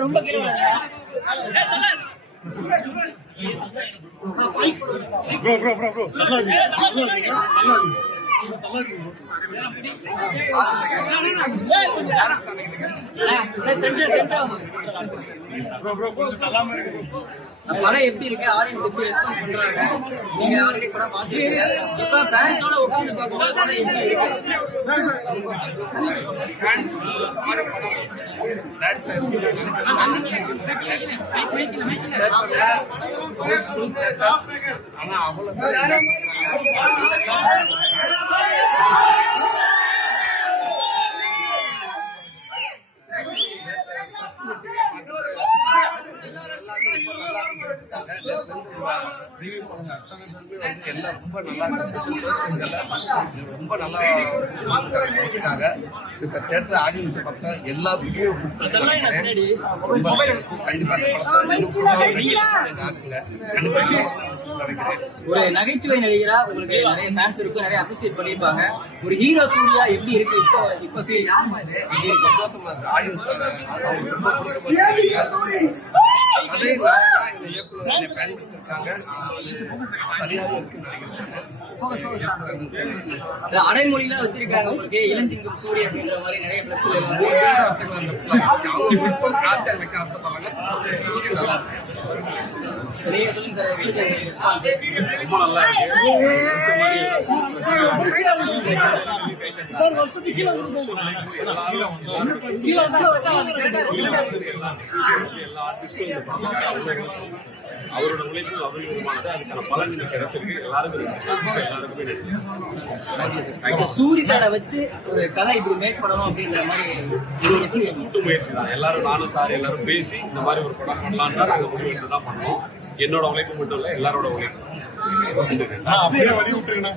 ரொம்ப கேள்வி படம் எப்படி இருக்கு, ஆடியன்ஸ் எப்படி ரெஸ்பான்ஸ் பண்றாங்க, நீங்க ஆல்ரெடி படம் பாத்துருக்கீங்க, இப்ப ஃபேன்ஸோட உட்கார்ந்து பார்க்கும்போது படம் எப்படி இருக்கு? ரொம்ப சந்தோஷம். ஆனா அவ்வளவு எல்லாம் ரொம்ப நல்லா ரொம்ப நல்லா இருக்காங்க. இப்ப தேட்டர் ஆடியன்ஸ் பார்த்தா எல்லா வீடியோ ஒரு நகைச்சுவை நடிகரா உங்களுக்கு நிறைய ஃபேன்ஸ் இருக்கும், நிறைய அப்ரிசியேட் பண்ணிருப்பாங்க. ஒரு ஹீரோ சூர்யா எப்படி இருக்கு இப்ப ஃபீல்? சந்தோஷமா இருக்கு. ஆடியன்ஸ் ரொம்ப பிடிச்ச அதே இந்த இயக்குனர் பயன்படுத்திருக்காங்க. சரியாக இருக்கு. அடைமொழியில வச்சிருக்காங்க உங்களுக்கு இளஞ்சிங்கம் சூரிய அப்படின்ற மாதிரி நிறைய பிளஸ் ஆசைப்படுறாங்க. சூரியன் நல்லா இருக்கு. நீங்க சொல்லுங்க சார், எப்படி ரொம்ப நல்லா அவரோட உழைப்பு அபரிமிதமானது. அதுக்கான பலன் இன்னைக்கு கிடைச்சிருக்கு. எல்லாருமே சூரி சாரை வச்சு ஒரு கதை இப்படி மேக் பண்ணணும் அப்படின்ற மாதிரி கூட்டு முயற்சி தான். எல்லாரும் நானும் சார் எல்லாரும் பேசி இந்த மாதிரி ஒரு படம் பண்ணலான்னு தான் நாங்கள் முடிவெடுத்து தான் பண்ணோம். என்னோட உழைப்பு மட்டும் இல்லை, எல்லாரோட உழைப்பு. அப்படியே வழி விட்டுருங்கண்ணா.